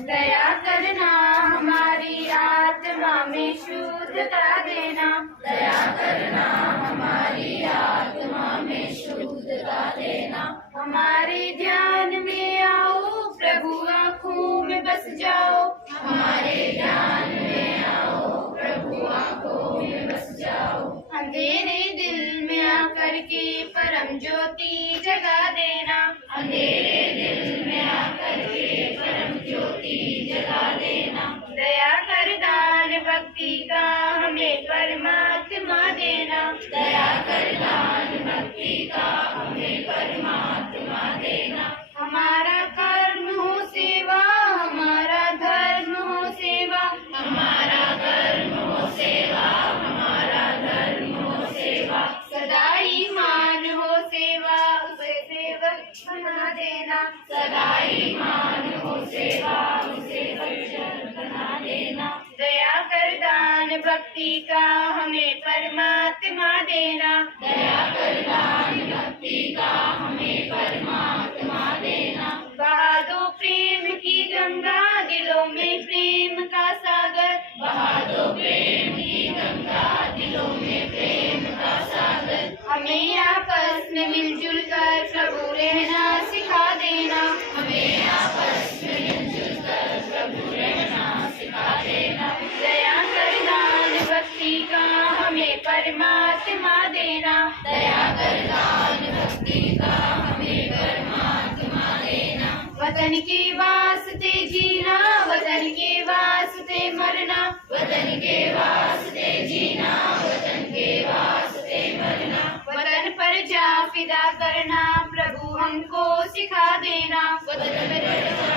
दया करना हमारी आत्मा में शुद्धता देना, दया करना हमारी आत्मा में शुद्धता देना। हमारे ध्यान में आओ प्रभु, आँखों में बस जाओ, हमारे ध्यान में आओ प्रभु, आँखों में बस जाओ। अंधेरे दिल में आकर के परम ज्योति जगा देना, अंधेरे दिल में आकर के परम ज्योति जगा देना। दया कर दान भक्ति का हमें परमात्मा देना, दया कर दान भक्ति का हमें परमात्मा देना। हमारा कर्म हो सेवा, हमारा धर्म हो सेवा, हमारा कर्म हो सेवा, हमारा धर्म हो सेवा। सदा ईमान हो सेवा, उसे सेवक बना देना, सदा ईमान हो सेवा, उसे सेवक बना देना। दया कर दान भक्ति का हमें परमात्मा देना, दया कर दान भक्ति का हमें परमात्मा देना। बहा दो प्रेम की गंगा दिलों में प्रेम का सागर, बहा दो प्रेम की गंगा दिलों में प्रेम का सागर। हमें आपस में मिलजुल कर प्रभु रहना सिखा देना, हमें आपस में मिलजुल कर प्रभु रहना सिखा देना। दया कर दान भक्ति का हमें परमात्मा देना, दया कर दान भक्ति का हमें परमात्मा देना। वतन के वास्ते जीना, वतन के वास्ते मरना, वतन के वास्ते जीना, वतन के वास्ते मरना। वतन पर जा फिदा करना प्रभु हमको सिखा देना, वतन पर